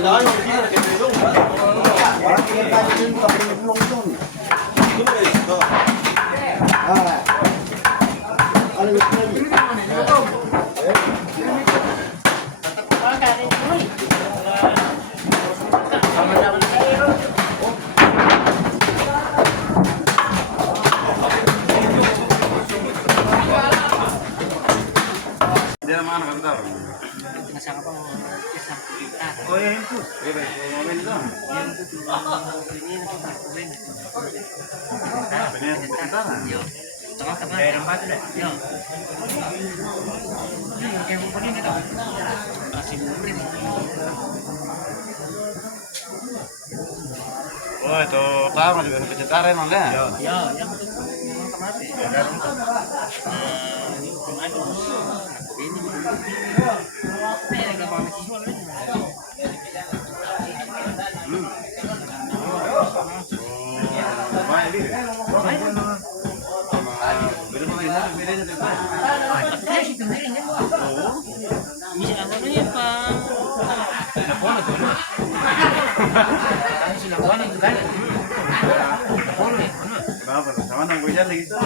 Tandaan mo siya, kaya parang kinakain din ito, pinulong doon. Ano yung Oh ya itu. Oh itu tahu juga pencetaran oleh. Ya, yang kemarin ada Kenapa? Sama nang gue jadi gitu.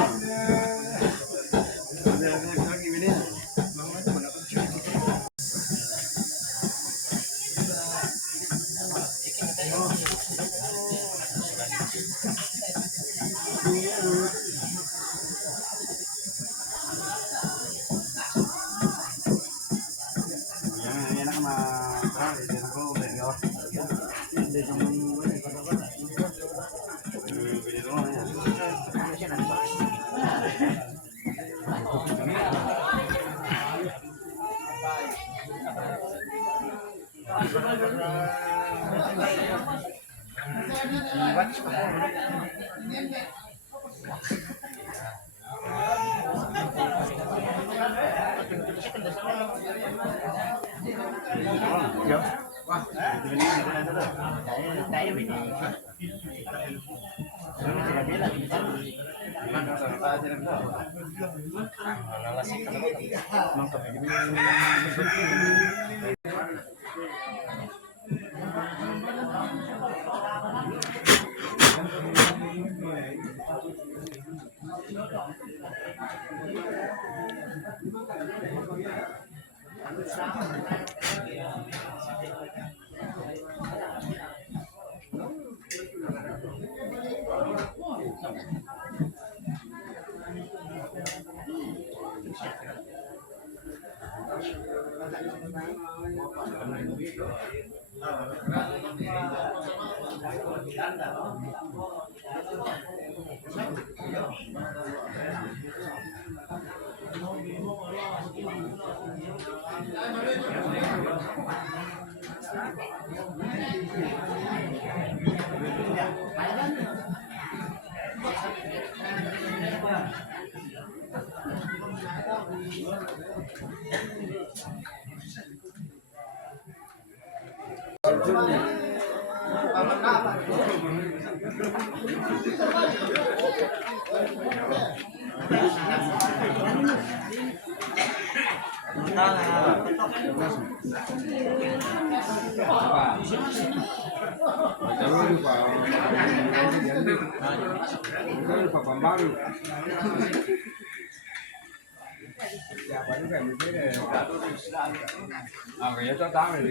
Ya tôi tao này thì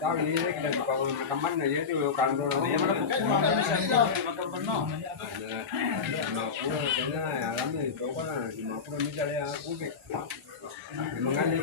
tao đi cái đợt còn cầm bánh này chứ tôi cần tôi nó mà cũng cái này lắm thì chỗ có là thì mà cũng mới ra đây cũng việc mà ngăn đi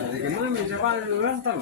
Jadi gimana bisa pakai lantar?